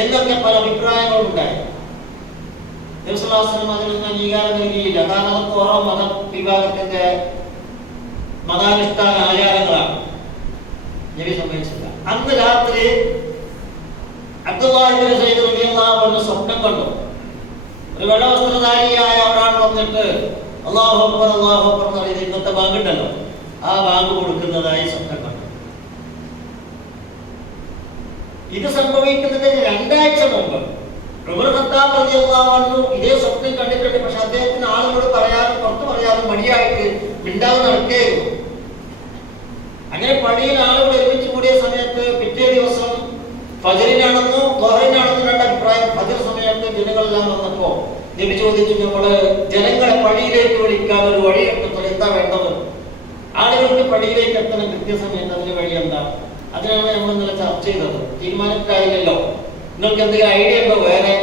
എന്നൊക്കെ പല അഭിപ്രായങ്ങളും ഉണ്ടായി. നബി സല്ലല്ലാഹു അലൈഹി വസല്ലം അതിനൊന്നും അംഗീകാരം നൽകിയില്ല. കാരണം അതൊക്കെ ഓരോ മത വിഭാഗത്തിന്റെ മതാനുഷ്ഠാന ആചാരങ്ങളാണ്. നബി സമ്മതിച്ചില്ല. അന്ന് രാത്രി അബ്ദുല്ലാഹി ഇബ്നു സയ്യിദ് റളിയല്ലാഹു അൻഹു സ്വപ്നം കണ്ടു. ഒരു വെള്ളവസ്ത്രധാരിയായ ഒരാൾ വന്നിട്ട് അല്ലാഹു അക്ബർ അല്ലാഹു അക്ബർ എന്ന് പറയുന്നത് ഇന്നത്തെ ബാങ്ക് ഉണ്ടല്ലോ, ആ ബാങ്ക് കൊടുക്കുന്നതായി സ്വപ്നം കണ്ടു. ഇത് സംഭവിക്കുന്നതിന് 2 ആഴ്ച മുമ്പ് ഉമർ ഖത്താബ് റളിയല്ലാഹു അൻഹു ഇതേ സ്വപ്നം കണ്ടിട്ടുണ്ട്. പക്ഷെ അദ്ദേഹത്തിന് ആളുകളോട് പറയാനും പുറത്തു പറയാനും മടിയായിട്ട് മിണ്ടാതെ നടക്കുകയായിരുന്നു. അങ്ങനെ പള്ളിയിൽ ആളുകൾ ഒരുമിച്ച് കൂടിയ സമയത്ത് പിറ്റേ ദിവസം ഫജറിനാണെന്നോ ളുഹറിനാണെന്നോ 2 അഭിപ്രായം. ഫജർ സമയത്ത് ജനങ്ങളെല്ലാം വന്നപ്പോ നബി ചോദിച്ചു, നമ്മള് ജനങ്ങളെ പള്ളിയിലേക്ക് വിളിക്കാൻ ഒരു വഴി കണ്ടെത്തണം, എന്താ വേണ്ടത്? ആളുകൾക്ക് പള്ളിയിലേക്ക് എത്തണം കൃത്യസമയത്ത്, അതിന് വഴി എന്താ? അതിനാണ് നമ്മൾ ഇന്നലെ ചർച്ച ചെയ്തത്. തീരുമാനത്തിലായില്ലല്ലോ. നിങ്ങൾക്ക് എന്തെങ്കിലും ഐഡിയ ഉണ്ടോ വേറെ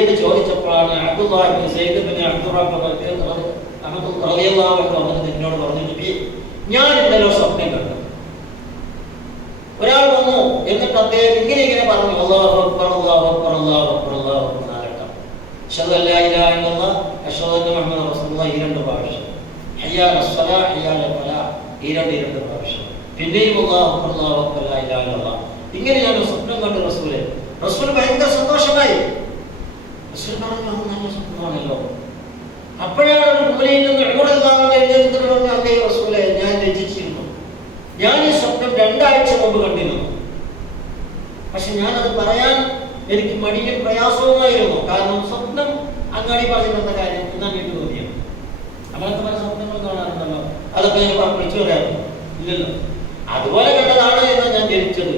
എന്ന് ചോദിച്ചപ്പോഴാണ് അബ്ദുല്ലാഹി ഇബ്നു സയ്യിദ് ഇബ്നു അബ്ദുർ റബ്ബ് റളിയല്ലാഹു അൻഹു എന്നോട് പറഞ്ഞു, നബി ഞാൻ ഇന്നലെ സ്വപ്നം കണ്ടു. ഒരാൾ വന്നു, എന്നിട്ട് അദ്ദേഹം ഇങ്ങനെ പറഞ്ഞു, അല്ലാഹു അക്ബർ അല്ലാഹു അക്ബർ അല്ലാഹു അക്ബർ അല്ലാഹു അക്ബർ 4 വട്ടം, അശ്ഹദു അല്ലാ ഇലാഹ ഇല്ലല്ലാഹ് അശ്ഹദു അന്ന മുഹമ്മദൻ റസൂലുള്ളാഹ് 2 പ്രാവശ്യം, ഹയ്യ അലസ് സ്വലാഹ് ഹയ്യ അലൽ ഫലാഹ് 2 പ്രാവശ്യം, പിന്നെയും അല്ലാഹു അക്ബർ അല്ലാഹു അക്ബർ ലാ ഇലാഹ ഇല്ലല്ലാഹ്. ഇങ്ങനെ ഞാൻ സ്വപ്നം കണ്ടു റസൂലേ. റസൂൽ ഭയങ്കര സന്തോഷമായി. റസൂൽ പറഞ്ഞു, നല്ല സ്വപ്നമാണല്ലോ. അപ്പോഴാണ് മൂലയിൽ നിന്ന് എഴുന്നേൽത്തിട്ട് പറഞ്ഞു, അല്ലേ റസൂലേ, ഞാൻ രചിച്ചിരുന്നു. ഞാൻ ഈ സ്വപ്നം 2 ആഴ്ച മുമ്പ് കണ്ടിരുന്നു. പക്ഷെ ഞാനത് പറയാൻ എനിക്ക് മടിയും പ്രയാസവുമായിരുന്നു. കാരണം സ്വപ്നം അങ്ങാടി പറഞ്ഞിരുന്ന കാര്യം എന്നാണ് എനിക്ക് തോന്നിയത്. നമ്മളൊക്കെ പല സ്വപ്നങ്ങൾ കാണാറുണ്ടല്ലോ, അതൊക്കെ ഞാൻ വിളിച്ചു പറയാറുണ്ട് ഇല്ലല്ലോ. അതുപോലെ കണ്ടതാണ് എന്ന് ഞാൻ ധരിച്ചത്.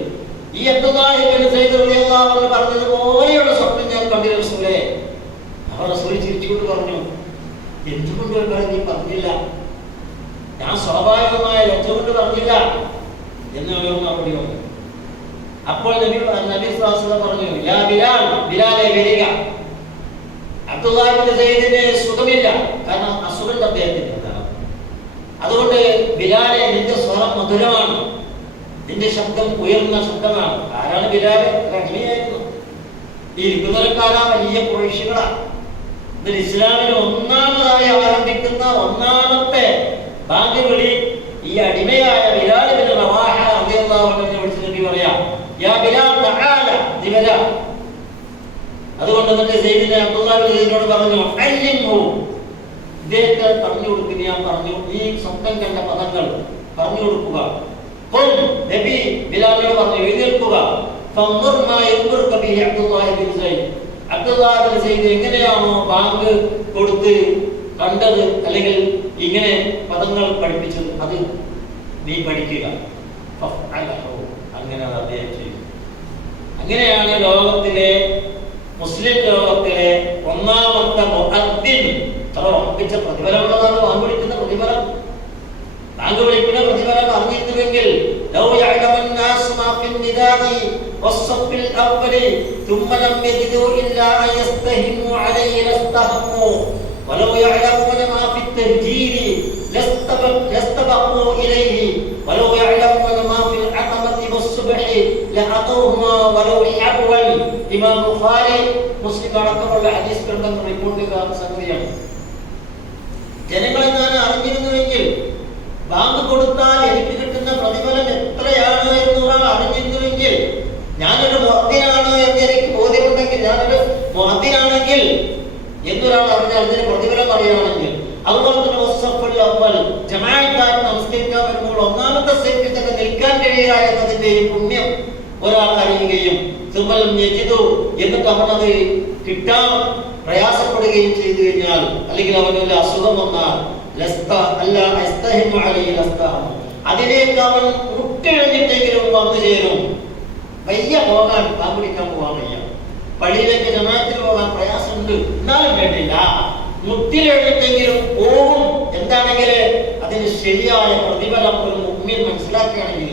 ഈ അബ്ദുല്ലാഹി ഇബ്നു സയ്യിദ് റളിയല്ലാഹു അൻഹു പറഞ്ഞതുപോലെയുള്ള സ്വപ്നം ഞാൻ കണ്ടിരുന്നു റസൂലേ. അപ്പോൾ റസൂൽ ചിരിച്ചുകൊണ്ട് പറഞ്ഞു, എന്തുകൊണ്ട് ഒരു കാര്യം നീ പറഞ്ഞില്ല? ഞാൻ സ്വാഭാവികമായ ലജ്ജ കൊണ്ട് പറഞ്ഞില്ല എന്നൊരു മറുപടി വന്നു. അപ്പോൾ നബി സ്വല്ലല്ലാഹു അലൈഹി വസല്ലം പറഞ്ഞു, യാ ബിലാൽ, ബിലാലെ വരിക. അബ്ദുല്ലാഹി ഇബ്നു സയ്യിദിന് സുഖമില്ല, കാരണം അസുഖം അദ്ദേഹത്തിന്. അതുകൊണ്ട് ബിലാലെ, നിന്റെ സ്വരം മധുരമാണ്, നിന്റെ ശബ്ദം ഉയർന്ന ശബ്ദമാണ്. ആരാണ് ബിലാല്? അടിമയായിരുന്നു. ഈ ഇരിക്കുന്നവരക്കാരാ വലിയ കുറേശികളാണ്. ഇതിൽ ഇസ്ലാമിൽ ഒന്നാമതായി ആരംഭിക്കുന്ന ഒന്നാമത്തെ ബാങ്ക് വിളി ഈ അടിമയായ ബിലാൽ ഇബ്നു റവാഹ റളിയല്ലാഹു അൻഹുവിനെ വിളിച്ച് നബി പറയാ, യാ ബിലാൽ തആല, നീ വരാ. അതുകൊണ്ട് എന്നിട്ട് സയ്യിദിനെ അബ്ദുല്ലാഹി സയ്യിദിനോട് പറഞ്ഞു, അല്ലിംഹു, ഇദ്ദേഹത്തെ പറഞ്ഞു കൊടുക്കുക, ഞാൻ പറഞ്ഞു ഈ സ്വപ്നം കണ്ട പദങ്ങൾ പറഞ്ഞു കൊടുക്കുക. ഖുൽ, നബി ബിലാലിനോട് പറഞ്ഞു, എഴുന്നേൽക്കുക. ഫൻദുർ മാ യഖ്ബുറുക ബിഹി അബ്ദുല്ലാഹി ബിൻ സയ്യിദ്, അബ്ദുല്ലാഹി ബിൻ സയ്യിദ് എങ്ങനെയാണോ ബാങ്ക് കൊടുത്ത് കണ്ടത് അല്ലെങ്കിൽ ഇങ്ങനെ പദങ്ങൾ പഠിപ്പിച്ചത് അത് നീ പഠിക്കുക. അങ്ങനെ അത് അദ്ദേഹം ചെയ്തു. അങ്ങനെയാണ് ലോകത്തിലെ മുസ്ലിം ലോകത്തിലെ ഒന്നാമത്തെ മുഅദ്ദിൻ. അത്ര ഉറപ്പിച്ച പ്രതിഫലമുള്ളതാണ് ബാങ്ക് വിളിക്കുന്ന പ്രതിഫലം. ബാങ്ക് വിളിക്കുന്ന പ്രതിഫലം അറിഞ്ഞിരുന്നുവെങ്കിൽ ലൗ യഅലമൻ നാസ് മാ ഫിൽ നിദാഇ വസ്സഫിൽ അവ്വലി തുമ്മ ലം യജിദു ഇല്ലാ അൻ യസ്തഹിമു അലൈഹി ലസ്തഹമു വലൗ യഅലമുന മാ ഫിൽ തഹ്ജീരി ലസ്തബഖു ഇലൈഹി വലൗ യഅലമുന മാ ഫിൽ അഖമതി വസ്സുബ്ഹി ലഅതൂഹുമാ വലൗ ഹബ്വൻ. ഇമാം ബുഖാരി മുസ്ലിം അടക്കമുള്ള ഹദീസ് ഗ്രന്ഥങ്ങൾ റിപ്പോർട്ട് ചെയ്ത സംഗതിയാണ്. ജനങ്ങളെ ഞാൻ അറിഞ്ഞിരുന്നുവെങ്കിൽ ബാങ്ക് കൊടുത്താൽ എനിക്ക് കിട്ടുന്ന പ്രതിഫലം എത്രയാണ് എന്നൊരാൾ അറിഞ്ഞിരുന്നുവെങ്കിൽ, ഞാനൊരു മുഅദ്ദിനാണ് എന്ന് എനിക്ക് ബോധ്യമുണ്ടെങ്കിൽ, ഞാനൊരു മുഅദ്ദിനാണെങ്കിൽ എന്നൊരാൾ അറിഞ്ഞാൽ അതിന് പ്രതിഫലം അറിയണമെങ്കിൽ, അതുപോലെ തന്നെ വസ്സഫുൽ അവ്വൽ ജമാഅത്തായി നമസ്കരിക്കാൻ വരുമ്പോൾ ഒന്നാമത്തെ സഫിൽ തന്നെ നിൽക്കാൻ കഴിയുക എന്നതിന്റെ പുണ്യം ഒരാൾ അറിയുകയും സുബലം യജിദു എന്നിട്ട് അവനത് കിട്ടാൻ പ്രയാസപ്പെടുകയും ചെയ്തു കഴിഞ്ഞാൽ, അല്ലെങ്കിൽ അവന് വല്ല അസുഖം വന്നാൽ അതിലേക്ക് അവൻ മുട്ടിഴഞ്ഞിട്ടെങ്കിലും വന്നു ചേരും. വയ്യ പോകാൻ, ബാങ്ക് വിളിക്കാൻ പോകാൻ വയ്യ, പള്ളിയിലേക്ക് ജമാഅത്തിന് പോകാൻ പ്രയാസമുണ്ട്, എന്നാലും വേണ്ടില്ല, മുട്ടിലെഴുത്തെങ്കിലും പോകും. എന്താണെങ്കിൽ അതിന് ശരിയായ പ്രതിഫലം ഒരു മുഅ്മിൻ മനസ്സിലാക്കുകയാണെങ്കിൽ,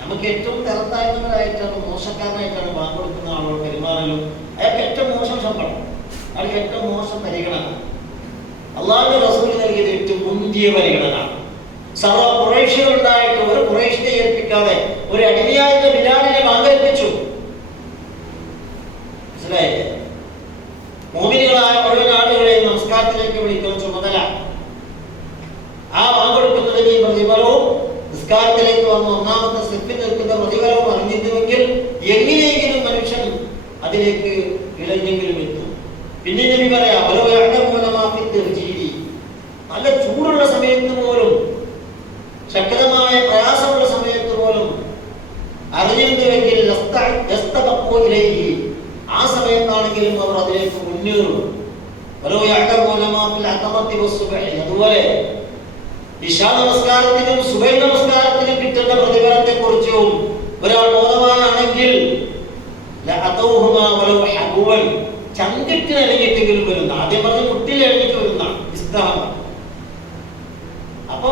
നമുക്ക് ഏറ്റവും തരത്താഴ്ന്നവരായിട്ടാണ്, മോശക്കാരനായിട്ടാണ് ബാങ്ക് കൊടുക്കുന്ന ആളോട് പെരുമാറലും അയാൾക്ക് ഏറ്റവും മോശം ശമ്പളം, അയാൾക്ക് ഏറ്റവും മോശം പരിഗണന. അല്ലാഹുവിന്റെ റസൂൽ നൽകിയത് ഏറ്റവും മുന്തിയ പരിഗണന. സർവ്വ ഖുറൈശികൾ ഉണ്ടായിട്ട് ഒരു ഖുറൈശിനെ ഏൽപ്പിക്കാതെ ഒരു അടിമയായ ബിലാലിനെ ബാങ്ക് ഏൽപ്പിച്ചു. മനസ്സിലായില്ലേ? മുഅ്മിനുകളായ മുഴുവൻ ആളുകളെയും നമസ്കാരത്തിലേക്ക് വിളിക്കുന്ന ചുമതല, ആ ബാങ്ക് കൊടുക്കുന്നതിന് പ്രതിഫലവും നിസ്കാരത്തിലേക്ക് വന്ന് ഒന്നാമത്തെ സെപ്പിൽ നിൽക്കുന്ന പ്രതിഫലവും അറിഞ്ഞിരുന്നുവെങ്കിൽ എങ്ങനെയെങ്കിലും മനുഷ്യൻ അതിലേക്ക് ഇളഞ്ഞെങ്കിലും എത്തും. പിന്നെ നബി പറയാ, നല്ല ചൂടുള്ള സമയത്ത് പോലും, ശക്തമായ പ്രയാസമുള്ള സമയത്ത് പോലും അറിഞ്ഞിരുന്നുവെങ്കിൽ ആ സമയത്താണെങ്കിലും അവർ അതിലേക്ക് മുന്നേറും. അതുപോലെ ഇശാ നമസ്കാരത്തിനും സുബഹി നമസ്കാരത്തിനും കിട്ടുന്ന പ്രതിഫലത്തെ കുറിച്ചും ഒരാൾ ബോധവാനാണെങ്കിൽ ചങ്കിട്ടിന് ഇറങ്ങിയിട്ടെങ്കിലും വരുന്ന, ആദ്യം പറഞ്ഞ മുട്ടിൽ ഇറങ്ങിയിട്ട് വരുന്ന ഇസ്താഹം. അപ്പൊ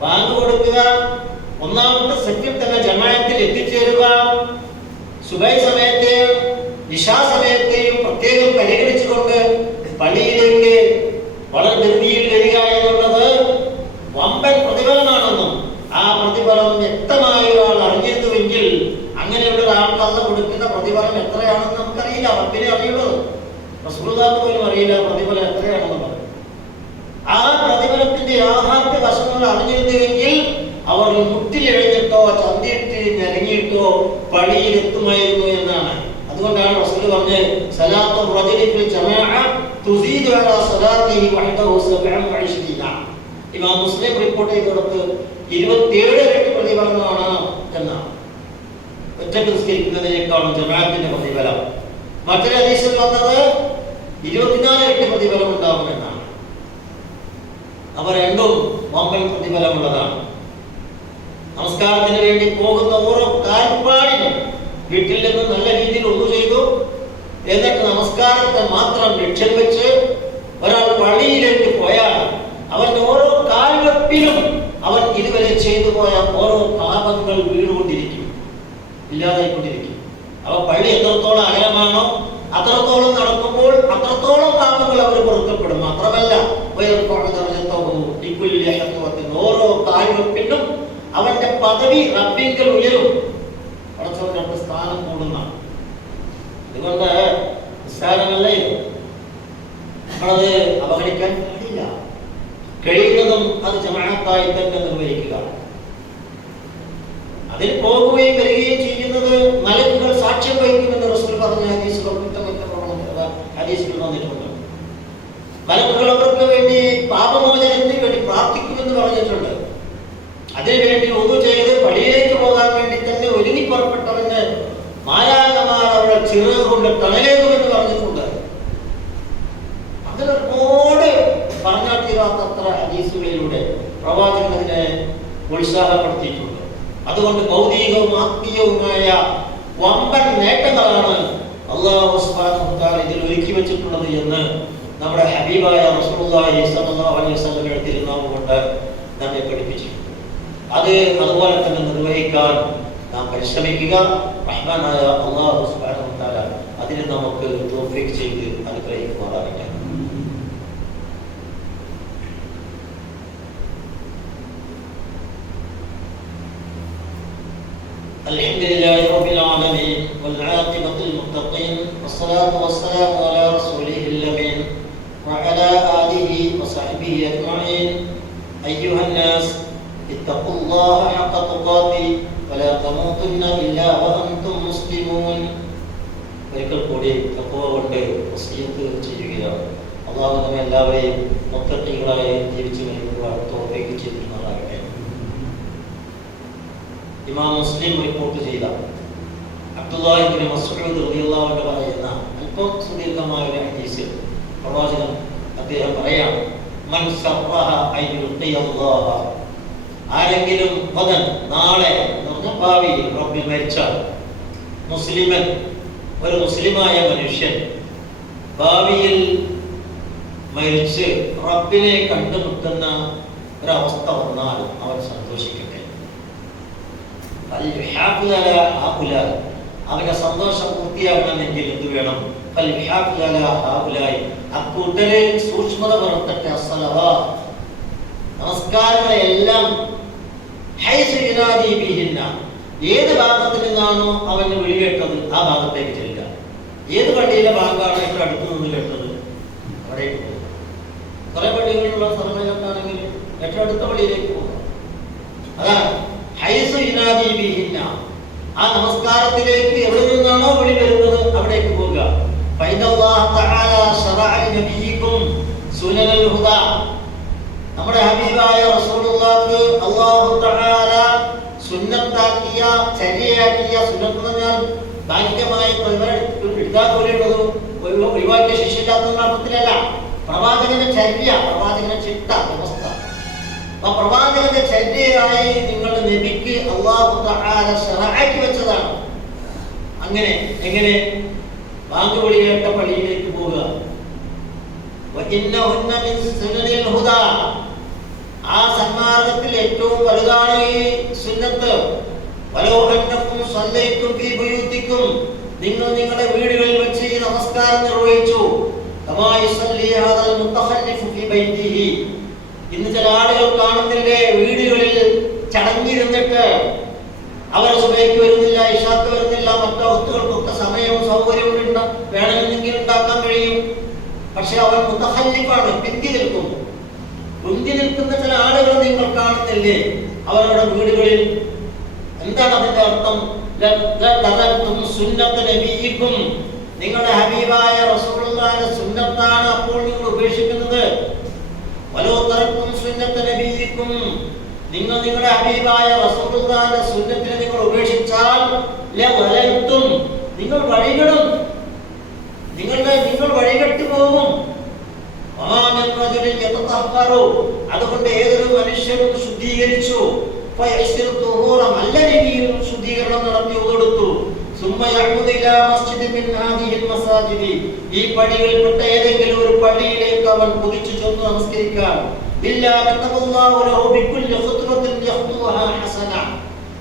ബാങ്ക് കൊടുക്കുക, ഒന്നാമത്തെ സെറ്റിൽ തന്നെ ജമാഅത്തിൽ എത്തിച്ചേരുക, സുബഹി സമയത്തെയും ഇശാ സമയത്തെയും പ്രത്യേകം പരിഗണിച്ചുകൊണ്ട് പള്ളിയിലേക്ക് വളരെ ധൃതിയിൽ വരിക എന്നുള്ളത് വമ്പൻ പ്രതിഫലമാണെന്നും ആ പ്രതിഫലം വ്യക്തമായ ഒരാൾ അറിഞ്ഞിരുന്നുവെങ്കിൽ അങ്ങനെയുള്ള ഒരാൾക്ക് അല്ല കൊടുക്കുന്ന പ്രതിഫലം എത്രയാണെന്ന് നമുക്കറിയില്ല. റബ്ബിനെ അറിയുള്ളൂ, റസൂലുള്ളാഹിക്ക് പോലും അറിയില്ല പ്രതിഫലം എത്രയാണെന്നുള്ളത്. ആ പ്രതിഫലത്തിന്റെ യാഥാർത്ഥ്യ വശങ്ങൾ അറിഞ്ഞിരുന്നുവെങ്കിൽ അവർ മുട്ടിലിഴഞ്ഞിട്ടോ ചന്തിയിട്ട് ഞെരങ്ങിയിട്ടോ പള്ളിയിൽ എത്തുമായിരുന്നു എന്നാണ്. അതുകൊണ്ടാണ് റസൂൽ പറഞ്ഞത്, സലാത്തു റജുലി ഫിൽ ജമാഅ തുസീദു അലാ സലാത്തിഹി വഹദഹു 27. ഇമാം മുസ്ലിം റിപ്പോർട്ട് ചെയ്തിടത്ത് 27 ഇരട്ടി പ്രതിഫലമാണ് എന്നാണ്. ഒറ്റക്ക് നിസ്കരിക്കുന്നതിനേക്കാളും ജമാഅത്തിന്റെ പ്രതിഫലം. മറ്റൊരു ഹദീസിൽ വന്നത് 24 ഇരട്ടി പ്രതിഫലം ഉണ്ടാകുമെന്നാണ്. അവ രണ്ടും വമ്പൻ പ്രതിഫലമുള്ളതാണ്. നമസ്കാരത്തിന് വേണ്ടി പോകുന്ന ഓരോ കാൽപ്പാടിനും വീട്ടിൽ നിന്ന് നല്ല രീതിയിൽ ഒന്നു ചെയ്തു, എന്നിട്ട് നമസ്കാരത്തെ മാത്രം ലക്ഷ്യം വെച്ച് ഒരാൾ പള്ളിയിലേക്ക് പോയാൽ അവന്റെ ഓരോ കാൽവെപ്പിലും അവൻ ഇതുവരെ ചെയ്തു പോയ ഓരോ പാപങ്ങൾ വീണുകൊണ്ടിരിക്കും, ഇല്ലാതായിക്കൊണ്ടിരിക്കും. അവ പള്ളി എത്രത്തോളം അകലമാണോ അത്രത്തോളം നടക്കുമ്പോൾ അത്രത്തോളം പാപങ്ങൾ അവർ പൊറുക്കപ്പെടും. മാത്രമല്ല ഓരോ കാൽവെപ്പിനും അവന്റെ പദവി റബ്ബിങ്കൽ ഉയരും, പടച്ചവന്റെ സ്ഥാനം കൂടുന്നതാണ്. അതുകൊണ്ട് നിസ്സാരമല്ല ഇത്, നമ്മളത് അവഗണിക്കാൻ പാടില്ല. കഴിയുന്നതും അത് ജമാഅത്തായി തന്നെ നിർവഹിക്കുക. അതിൽ പോകുകയും വരികയും ചെയ്യുന്നത് മലക്കുകൾ സാക്ഷ്യം വഹിക്കുമെന്ന് റസൂൽ പറഞ്ഞ ഹദീസ് ഹദീസിൽ വന്നിട്ടുണ്ട്. മലക്കുകൾ അവർക്ക് വേണ്ടി പാപമോചനത്തിന് വേണ്ടി പ്രാർത്ഥിക്കുമെന്ന് പറഞ്ഞിട്ടുണ്ട്. അതിനുവേണ്ടി ഒന്നു ചെയ്ത് പള്ളിയിലേക്ക് പോകാൻ വേണ്ടി തന്നെ ഒരുങ്ങി പുറപ്പെട്ടവന് മാലാഖമാർ അവരുടെ ചിറക് കൊണ്ട് തണലേകുമെന്ന് പറഞ്ഞിട്ടുണ്ട്. അതിനോട് പറഞ്ഞാൽ തീരാത്തത്ര ഹദീസുകളിലൂടെ പ്രവാചകനെ ഉത്സാഹപ്പെടുത്തിയിട്ടുണ്ട്. അതുകൊണ്ട് ഭൗതികവും ആത്മീയവുമായ വമ്പൻ നേട്ടങ്ങളാണ് അല്ലാഹു സുബ്ഹാനഹു വ തആല ഇതിൽ ഒരുക്കി വെച്ചിട്ടുള്ളത് എന്ന് നമ്മുടെ ഹബീബായ റസൂലുള്ളാഹി സ്വല്ലല്ലാഹു അലൈഹി വസല്ലമയുടെ തിരുനാമം കൊണ്ട് നമ്മെ പഠിപ്പിച്ചിട്ടുണ്ട്. അത് അതുപോലെ തന്നെ നിർവഹിക്കാൻ നാം പരിശ്രമിക്കുക. റഹ്മാനായ അല്ലാഹു സുബ്ഹാനഹു വ തആല അതിന് നമുക്ക് തൗഫീഖ് ചെയ്ത് അനുഗ്രഹിക്കുമാറാകട്ടെ. الحمد لله رب العالمين والعاقبة للمتقين والصلاة والسلام على رسوله الأمين وعلى آله وصحبه أجمعين. أيها الناس اتقوا الله حق تقاته ولا تموتن إلا وأنتم مسلمون. ഒരിക്കൽ കൂടി തഖ്വ കൊണ്ട് വസിയത്ത് ചെയ്യുകയാണ്. അല്ലാഹു നമ്മെ എല്ലാവരെയും മുത്തഖീകളായി ജീവിച്ചു മരിക്കുവാൻ തൗഫീഖ് ചെയ്യുമാറാകട്ടെ. ഇമാം മുസ്ലിം റിപ്പോർട്ട് ചെയ്ത അബ്ദുല്ലാഹി ഇബ്നു മസ്ഊദ് റളിയല്ലാഹു അൻഹു പറയുന്ന അല്പം സുദീർഘമായ ഒരു ഹദീസിൽ പ്രവാചകൻ അദ്ദേഹം പറയാം, മൻ സറഹ അയ്യുഖിയല്ലാഹ, ആരെങ്കിലും വദൻ നാളെ ഭാവിയിൽ റബ്ബിൽ മരിച്ചാൽ, മുസ്ലിമൻ ഒരു മുസ്ലിമായ മനുഷ്യൻ ഭാവിയിൽ മരിച്ച് റബ്ബിനെ കണ്ടുമുട്ടുന്ന ഒരവസ്ഥ വന്നാൽ അവൻ സന്തോഷിക്കട്ടെ. അവന്റെ സന്തോഷം പൂർത്തിയാകണമെങ്കിൽ എന്ത് വേണം? അക്കൂട്ടരെ സൂക്ഷ്മത പുറത്തട്ടെ. നമസ്കാരങ്ങളെല്ലാം ഏത് ഭാഗത്തിൽ നിന്നാണോ അവന് വിളി കേട്ടത് ആ ഭാഗത്തേക്ക് ചെല്ലുക. ഏത് പള്ളിയിലെ ഭാഗമാണ് ഇപ്പോൾ അടുത്തു നിന്ന് കേട്ടത് അവിടേക്ക് പോകുക. കുറെ പള്ളികളിലുള്ള സ്ഥലങ്ങളിലൊക്കെ ആണെങ്കിൽ ഏറ്റവും അടുത്ത പള്ളിയിലേക്ക് പോകുക. അതാണ് ആ നമസ്കാരത്തിലേക്ക് എവിടെ നിന്നാണോ വിളി വരുന്നത് അവിടേക്ക് പോകുക. നമ്മുടെ ഹബീബായ റസൂലുള്ളാഹിക്ക് അല്ലാഹു തആല സുന്നത്താക്കിയ ചര്യയാക്കിയ സുന്നത്ത് എന്ന് പറഞ്ഞാൽ ഭാഗ്യമായി ഒഴിവാക്കിയ ശിഷ്യയില്ലാത്ത അർത്ഥത്തിലല്ല. പ്രവാചകന്റെ ചര്യ, പ്രവാചകന്റെ ചിട്ട വ്യവസ്ഥ, പ്രവാചകന്റെ ചര്യയായി നിങ്ങളുടെ നബിക്ക് അല്ലാഹു തആല ശറഅക്കി വെച്ചതാണ്. അങ്ങനെ എങ്ങനെ? ബാങ്ക് വിളി കേട്ട പള്ളിയിലേക്ക് പോവുക. ആ സന്മാർഗത്തിൽ ഏറ്റവും വലുതാണ് ഈ സുന്നത്ത്. നിങ്ങൾ നിങ്ങളുടെ വീടുകളിൽ വെച്ച് ഈ നമസ്കാരം നിർവഹിച്ചു. ഇന്ന് ചില ആളുകൾ കാണുന്നില്ലേ, വീടുകളിൽ ചടങ്ങിരുന്നിട്ട് അവർ സുബഹിക്ക് വരുന്നില്ല, ഇശാക്ക് വരുന്നില്ല, മറ്റു വസ്തുക്കൾക്കൊക്കെ സമയവും സൗകര്യവും വേണമെങ്കിൽ ഉണ്ടാക്കാൻ കഴിയും. പക്ഷെ അവർ മുതഖല്ലിഫാണ്, പിന്തി നിൽക്കുന്നു. പിന്തി നിൽക്കുന്ന ചില ആളുകൾ നിങ്ങൾ കാണുന്നില്ലേ അവരുടെ വീടുകളിൽ? എന്താണ് അതിന്റെ അർത്ഥം? നിങ്ങളുടെ ഹബീബായ റസൂലുള്ളാഹിന്റെ സുന്നത്താണ് അപ്പോൾ നിങ്ങൾ ഉപേക്ഷിക്കുന്നത്. നിങ്ങൾ നിങ്ങളുടെ ഹബീബായ റസൂലുള്ളാഹിന്റെ സുന്നത്തിനെ നിങ്ങൾ ഉപേക്ഷിച്ചാൽ നിങ്ങൾ വഴികളും നിങ്ങൾ വഴികെട്ടു പോകും. അതുകൊണ്ട് ഏതൊരു മനുഷ്യനും ശുദ്ധീകരിച്ചു, നല്ല രീതിയിൽ ശുദ്ധീകരണം നടത്തി കൊടുത്തു. ഈ പള്ളികളിൽപ്പെട്ട ഏതെങ്കിലും ഒരു പള്ളിയിലേക്ക് അവൻ കുതിച്ചു ചെന്ന് നമസ്കരിക്കാൻ,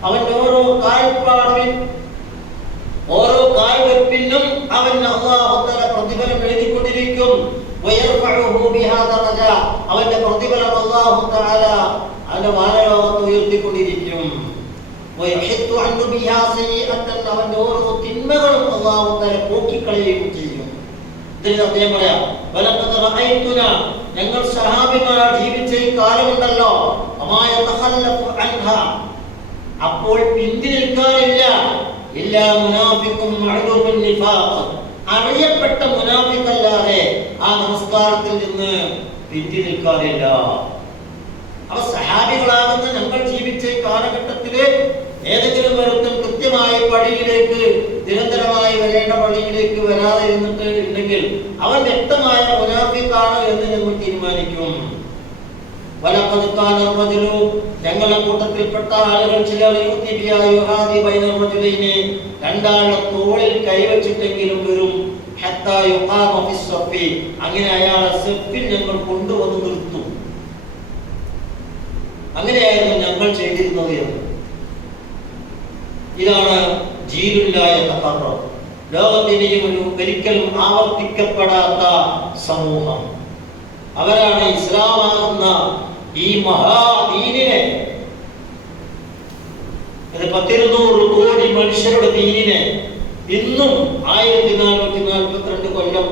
അവന്റെ ഓരോ കാൽവെപ്പിനും അവൻ അല്ലാഹു തആല പ്രതിഫലം എഴുതിക്കൊണ്ടിരിക്കും. അവന്റെ പ്രതിഫലം അല്ലാഹു തആല അവന്റെ വാനലോകത്ത് ഉയർത്തിക്കൊണ്ടിരിക്കും. അവന്റെ ഓരോ തിന്മകളും അല്ലാഹു തആല പോക്കിക്കളയുകയും ചെയ്യും. അദ്ദേഹം പറയാം, ഞങ്ങൾ സഹാബിമാർ ജീവിച്ച ഈ കാലമുണ്ടല്ലോ, അപ്പോൾ പിന്തി നിൽക്കാറില്ല. അറിയപ്പെട്ട മുനാഫിക്കല്ലാതെ ആ നമസ്കാരത്തിൽ നിന്ന് പിന്തി നിൽക്കാറില്ല. അവ സഹാബികളാകുന്ന ഞങ്ങൾ ജീവിച്ച കാലഘട്ടത്തില് ഏതെങ്കിലും ഒരുത്തൻ കൃത്യമായി പള്ളിയിലേക്ക് നിരന്തരമായി വരേണ്ട പള്ളിയിലേക്ക് വരാതെ ഇരുന്നിട്ട് ഉണ്ടെങ്കിൽ അവൻ വ്യക്തമായ മുനാഫിക്കാണ് എന്ന് നമ്മൾ തീരുമാനിക്കും. ഞങ്ങളുടെ കൂട്ടത്തിൽപ്പെട്ട ആളുകൾ ചിലർ രണ്ടാളുടെ തോളിൽ കൈവച്ചിട്ടെങ്കിലും വരും. അങ്ങനെ അയാളെ സെപ്പിൽ ഞങ്ങൾ കൊണ്ടുവന്ന് നിർത്തും. അങ്ങനെയായിരുന്നു ഞങ്ങൾ ചെയ്തിരുന്നത് എന്ന്. ഇതാണ് ജീലുല്ലായ തഖറർ. ലോകത്തിനെയും ഒരിക്കലും ആവർത്തിക്കപ്പെടാത്ത സമൂഹം. അവരാണ് ഇസ്ലാമാകുന്ന ഈ മഹാദീനിനെ, 1,200 കോടി മനുഷ്യരുടെ ദീനിനെ ഇന്നും 1442 കൊല്ലം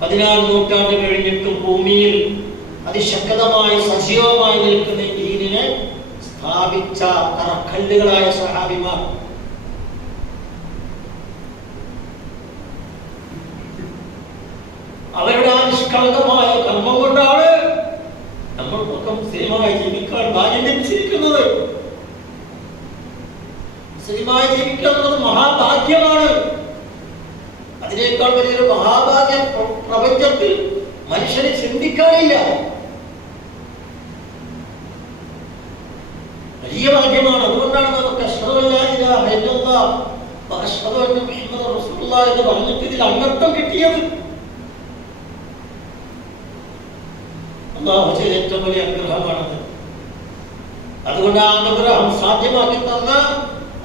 14 നൂറ്റാണ്ട് കഴിഞ്ഞിട്ടും ഭൂമിയിൽ അതിശക്തമായി സജീവമായി നിൽക്കുന്ന ഈ ദീനിനെ സ്ഥാപിച്ച കറക്കല്ലുകളായ സഹാബിമാർ. അവരുടെ ആ നിഷ്കളങ്കമായ കർമ്മം കൊണ്ടാണ് നമ്മൾക്കൊക്കെ മുസ്ലിമായി ജീവിക്കാൻ ഭാഗ്യം ലഭിച്ചിരിക്കുന്നത്. മുസ്ലിമായി ജീവിക്കുക എന്നത് മഹാഭാഗ്യമാണ്. അതിനേക്കാൾ വലിയൊരു മഹാഭാഗ്യം പ്രപഞ്ചത്തിൽ മനുഷ്യനെ ചിന്തിക്കാനില്ല. വലിയ ഭാഗ്യമാണ്. അതുകൊണ്ടാണ് നമുക്ക് അശ്ഹദു അല്ലാ ഇലാഹ ഇല്ലല്ലാഹ് വ അശ്ഹദു അന്ന മുഹമ്മദൻ റസൂലുള്ളാഹി എന്ന് പറഞ്ഞിട്ട് ഇതിൽ അംഗത്വം കിട്ടിയത്. അല്ലാഹു ചെയ്ത ഏറ്റവും വലിയ അനുഗ്രഹമാണത്. അതുകൊണ്ട് ആ അനുഗ്രഹം സാധ്യമാക്കി തന്ന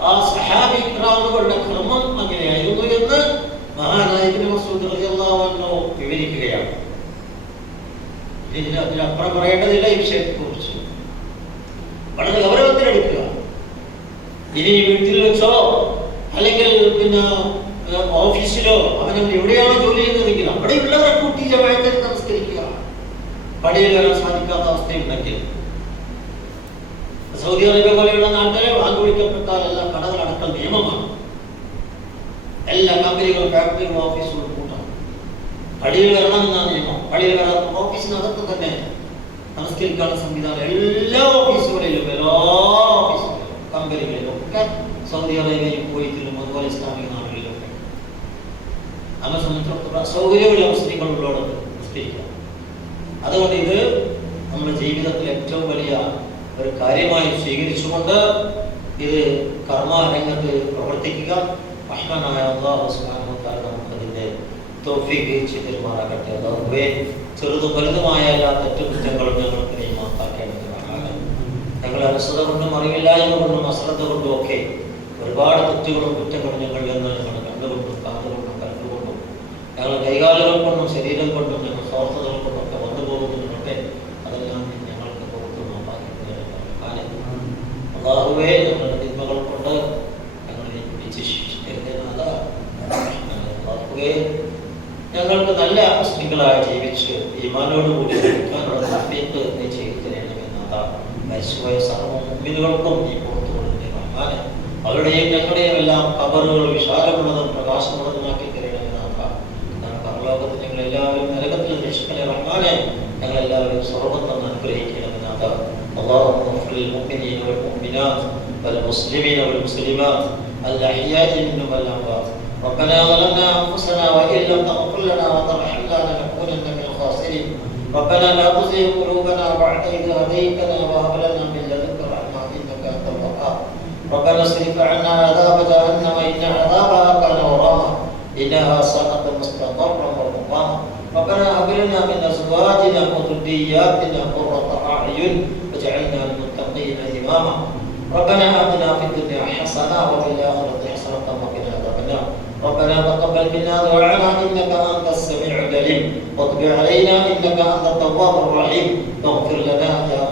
ആ സഹാബി കിറാമുകളുടെ കർമ്മം അങ്ങനെയായിരുന്നു എന്ന് മഹാനായ ഇബ്നു മസ്ഊദ് റളിയല്ലാഹു അൻഹു വിവരിക്കുകയാണ്. ഇതിനപ്പുറം പറയേണ്ടതില്ല ഈ വിഷയത്തെക്കുറിച്ച്. വളരെ ഗൗരവത്തിലെടുക്കുക. ഇനി വീട്ടിൽ വെച്ചോ അല്ലെങ്കിൽ പിന്നെ ഓഫീസിലോ അവൻ എവിടെയാണോ ജോലി ചെയ്യുന്നതെങ്കിൽ അവിടെയുള്ളവരെ കൂട്ടി ജമാഅത്തിൽ നമസ്കരിക്കുക. പള്ളിയിൽ വരാൻ സാധിക്കാത്ത അവസ്ഥയുണ്ടെങ്കിൽ സൗദി അറേബ്യ പോലെയുള്ള നാട്ടിലെ വാങ്ങി വിളിക്കപ്പെട്ടാൽ എല്ലാ കടകളടക്കം നിയമമാണ്. എല്ലാ കമ്പനികളും ഫാക്ടറികളും ഓഫീസുകളും കൂട്ടാണ്. പള്ളിയിൽ വരണം എന്നാണ് നിയമം. പള്ളിയിൽ വരാത്ത ഓഫീസിനകത്ത് തന്നെ നമസ്കരിക്കാനുള്ള സംവിധാനം എല്ലാ ഓഫീസുകളിലും എല്ലാ ഓഫീസുകളിലും കമ്പനികളിലും ഒക്കെ സൗദി അറേബ്യയിൽ കുവൈത്തിലും അതുപോലെ ഇസ്ലാമിക നാടുകളിലൊക്കെ നമ്മെ സംബന്ധിച്ചിടത്തോളം സൗകര്യമുള്ള മുസ്ലിങ്ങളുള്ളോട് നമസ്കരിക്കാം. അതുകൊണ്ട് ഇത് നമ്മുടെ ജീവിതത്തിൽ ഏറ്റവും വലിയ ഒരു കാര്യമായി സ്വീകരിച്ചുകൊണ്ട് ഇത് കർമ്മരംഗത്ത് പ്രവർത്തിക്കുക. റഹ്മാനായ അല്ലാഹു സുബ്ഹാനഹു വ തആല നമുക്കതിന്റെ തൗഫീഖ് ചെയ്തുമാറാകട്ടെ. അല്ലാഹുവേ, ചെറുതും വലുതുമായ എല്ലാ തെറ്റുകുറ്റങ്ങളും ഞങ്ങൾക്ക് നീ മാപ്പാക്കേണ്ടതാണ്. ഞങ്ങൾ അലസത കൊണ്ടും അറിവില്ലായ്മ കൊണ്ടും അശ്രദ്ധ കൊണ്ടും ഒക്കെ ഒരുപാട് തെറ്റുകളും കുറ്റങ്ങളും ഞങ്ങളിൽ നിന്ന് ഞങ്ങൾ കണ്ടുകൊണ്ടും കാതുകൊണ്ടും കണ്ടുകൊണ്ടും ഞങ്ങൾ കൈകാലുകൾ കൊണ്ടും ശരീരം കൊണ്ടും ഞങ്ങൾ സ്വാർത്ഥതകൾ കൊണ്ടും ഒക്കെ വന്നു പോകുന്നുണ്ട്. അതെല്ലാം ഞങ്ങൾക്ക് പുറത്തു മാപ്പാക്കേണ്ടതാണ്. അല്ലാഹുവേ, ഞങ്ങളുടെ തിന്മകൾ കൊണ്ട് ഞങ്ങളെ പിടിച്ച് ശിക്ഷിക്കരുതെന്നാഥ. അല്ലാഹുവേ, ഞങ്ങൾക്ക് നല്ല മുസ്ലിങ്ങളായി ജീവിച്ച് ഈമാനോടുകൂടി ജീവിക്കാനുള്ള തൗഫീഖ് നീ ചെയ്തു തരണമെന്നാഥ. മരിച്ചുപോയ സർവ്വ മുഅ്മിനുകൾക്കും നീ പുറത്തു കൊടുക്കണേ റഹ്മാനെ. അവരുടെയും ഞങ്ങളുടെയും എല്ലാം ഖബറുകൾ വിശാലമുള്ളതും പ്രകാശമുള്ളതുമാക്കി തരണമെന്നാഥ. ഞങ്ങൾ പരലോകത്ത് ഞങ്ങളെല്ലാവരും നരകത്തിൽ രക്ഷിക്കണേ റഹ്മാനെ. ഞങ്ങളെല്ലാവരും സ്വർഗ്ഗത്തിൽ അനുഗ്രഹിക്കണമെന്നാഥ. اللهم اغفر للمؤمنين والمؤمنات والمسلمين والمسلمات الأحياء منهم والأموات. ربنا ظلمنا أنفسنا وإن لم تغفر لنا وترحمنا لنكونن من الخاسرين. ربنا لا تزغ قلوبنا بعد إذ هديتنا وهب لنا من لدنك رحمة إنك أنت الوهاب. ربنا اصرف عنا عذاب جهنم إن عذابها كان غراما إنها ساءت مستقرا ومقاما. ربنا هب لنا من أزواجنا وذرياتنا قرة أعين واجعلنا للمتقين إماما. ربنا آتنا في الدنيا حسنة وفي الآخرة حسنة وقنا عذاب النار. ربنا تقبل منا دعاءنا إنك أنت السميع العليم وتب علينا إنك أنت التواب الرحيم. واغفر لنا يا